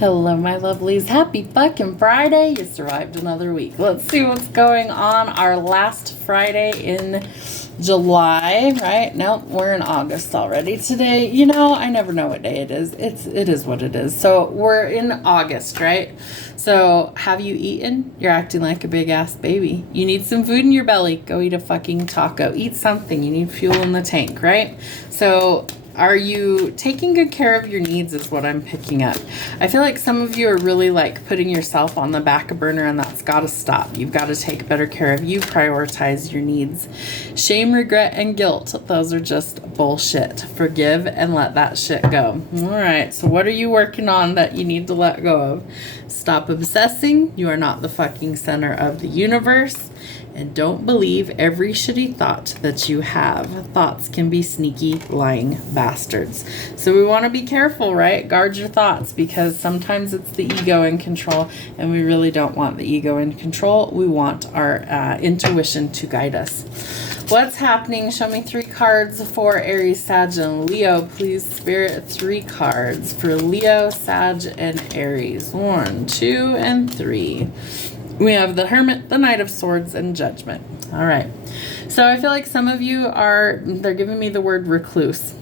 Hello, my lovelies. Happy fucking Friday. You survived another week. Let's see what's going on. Our last Friday in July, right? Nope, we're in August already. Today, I never know what day it is. It is what it is. So we're in August, right? So have you eaten? You're acting like a big ass baby. You need some food in your belly. Go eat a fucking taco. Eat something. You need fuel in the tank, right? So are you taking good care of your needs is what I'm picking up. I feel like some of you are really like putting yourself on the back burner, and that's got to stop. You've got to take better care of you, prioritize your needs. Shame, regret, and guilt, those are just bullshit. Forgive and let that shit go. All right, so what are you working on that you need to let go of? Stop obsessing. You are not the fucking center of the universe. And don't believe every shitty thought that you have. Thoughts can be sneaky, lying bastards. So we want to be careful, right? Guard your thoughts, because sometimes it's the ego in control, and we really don't want the ego in control. We want our intuition to guide us. What's happening? Show me 3 cards for Aries, Sag, and Leo. Please, Spirit, 3 cards for Leo, Sag, and Aries. 1, 2, and 3. We have the Hermit, the Knight of Swords, and Judgment. All right. So I feel like some of you they're giving me the word recluse.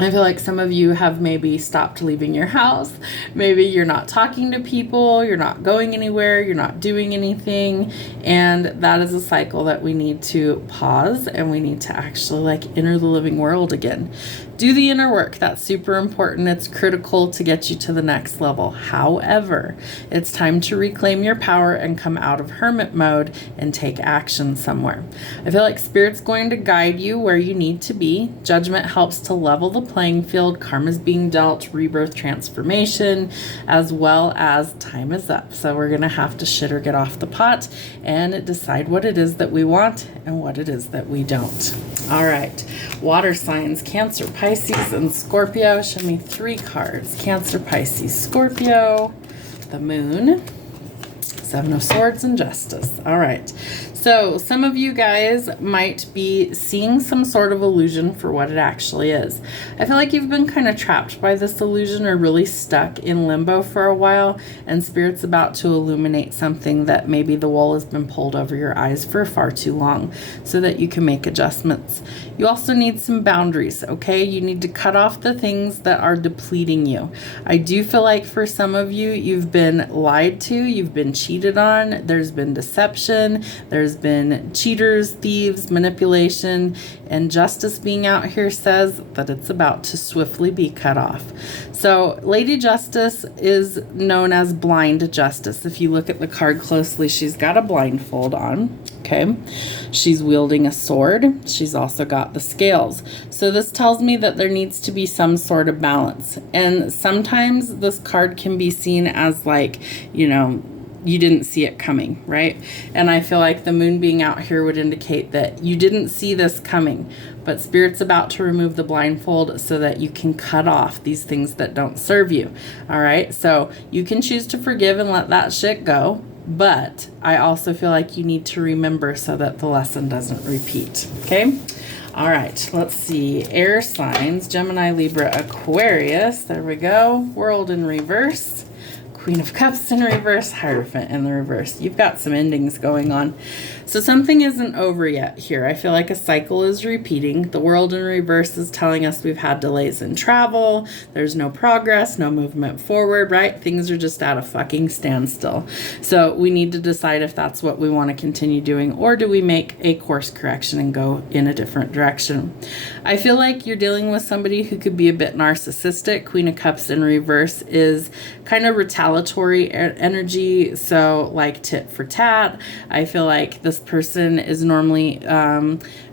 I feel like some of you have maybe stopped leaving your house. Maybe you're not talking to people. You're not going anywhere. You're not doing anything. And that is a cycle that we need to pause, and we need to actually enter the living world again. Do the inner work. That's super important. It's critical to get you to the next level. However, it's time to reclaim your power and come out of hermit mode and take action somewhere. I feel like Spirit's going to guide you where you need to be. Judgment helps to level the playing field. Karma's being dealt, rebirth, transformation, as well as time is up. So we're going to have to shit or get off the pot and decide what it is that we want and what it is that we don't. All right. Water signs, Cancer, Pisces, and Scorpio. Show me 3 cards. Cancer, Pisces, Scorpio, the Moon, 7 of Swords, and Justice. All right. So some of you guys might be seeing some sort of illusion for what it actually is. I feel like you've been kind of trapped by this illusion, or really stuck in limbo for a while, and Spirit's about to illuminate something that maybe the wool has been pulled over your eyes for far too long, so that you can make adjustments. You also need some boundaries, okay? You need to cut off the things that are depleting you. I do feel like for some of you, you've been lied to, you've been cheated on, there's been deception, there's been cheaters, thieves, manipulation, and justice being out here says that it's about to swiftly be cut off. So Lady Justice is known as blind justice. If you look at the card closely, she's got a blindfold on. Okay. She's wielding a sword. She's also got the scales. So this tells me that there needs to be some sort of balance. And sometimes this card can be seen as you didn't see it coming, right? And I feel like the moon being out here would indicate that you didn't see this coming, but Spirit's about to remove the blindfold so that you can cut off these things that don't serve you. All right. So you can choose to forgive and let that shit go. But I also feel like you need to remember so that the lesson doesn't repeat. Okay. All right. Let's see. Air signs, Gemini, Libra, Aquarius. There we go. World in reverse. Queen of Cups in reverse, Hierophant in the reverse. You've got some endings going on. So something isn't over yet here. I feel like a cycle is repeating. The World in reverse is telling us we've had delays in travel. There's no progress, no movement forward, right? Things are just at a fucking standstill. So we need to decide if that's what we want to continue doing, or do we make a course correction and go in a different direction? I feel like you're dealing with somebody who could be a bit narcissistic. Queen of Cups in reverse is kind of retaliatory energy. So like tit for tat. I feel like this person is normally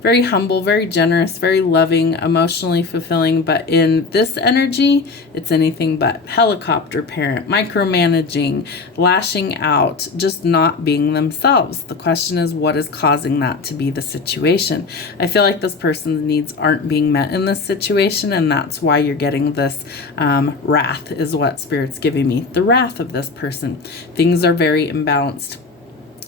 very humble, very generous, very loving, emotionally fulfilling. But in this energy, it's anything but. Helicopter parent, micromanaging, lashing out, just not being themselves. The question is, what is causing that to be the situation? I feel like this person's needs aren't being met in this situation, and that's why you're getting this wrath is what Spirit's giving me. The wrath of this person. Things are very imbalanced.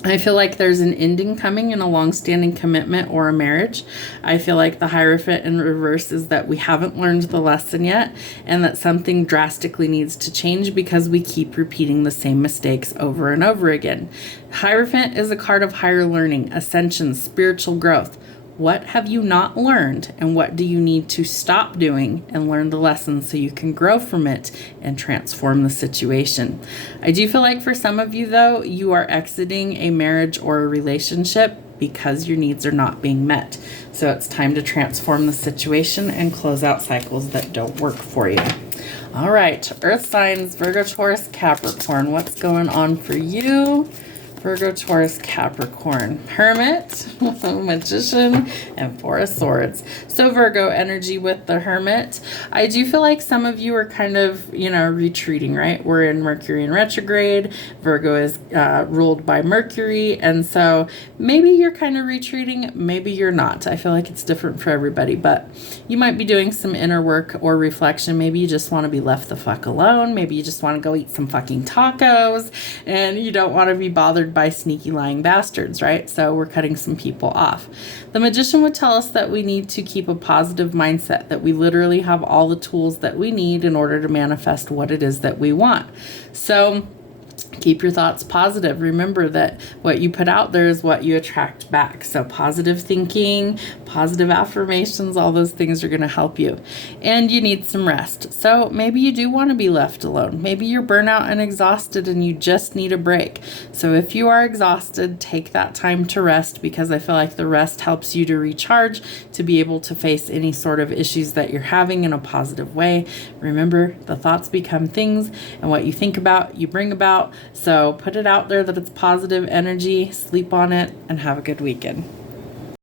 I feel like there's an ending coming in a long-standing commitment or a marriage. I feel like the Hierophant in reverse is that we haven't learned the lesson yet and that something drastically needs to change because we keep repeating the same mistakes over and over again. Hierophant is a card of higher learning, ascension, spiritual growth. What have you not learned, and what do you need to stop doing and learn the lesson so you can grow from it and transform the situation? I do feel like for some of you, though, you are exiting a marriage or a relationship because your needs are not being met. So it's time to transform the situation and close out cycles that don't work for you. All right, Earth signs, Virgo, Taurus, Capricorn. What's going on for you? Virgo, Taurus, Capricorn, Hermit, Magician, and Four of Swords. So Virgo energy with the Hermit. I do feel like some of you are kind of, retreating, right? We're in Mercury in retrograde. Virgo is ruled by Mercury. And so maybe you're kind of retreating. Maybe you're not. I feel like it's different for everybody. But you might be doing some inner work or reflection. Maybe you just want to be left the fuck alone. Maybe you just want to go eat some fucking tacos. And you don't want to be bothered by sneaky lying bastards, right? So we're cutting some people off. The Magician would tell us that we need to keep a positive mindset, that we literally have all the tools that we need in order to manifest what it is that we want. So keep your thoughts positive. Remember that what you put out there is what you attract back. So positive thinking, positive affirmations, all those things are going to help you. And you need some rest. So maybe you do want to be left alone. Maybe you're burnout and exhausted and you just need a break. So if you are exhausted, take that time to rest, because I feel like the rest helps you to recharge, to be able to face any sort of issues that you're having in a positive way. Remember, the thoughts become things, and what you think about, you bring about. So put it out there that it's positive energy, sleep on it, and have a good weekend.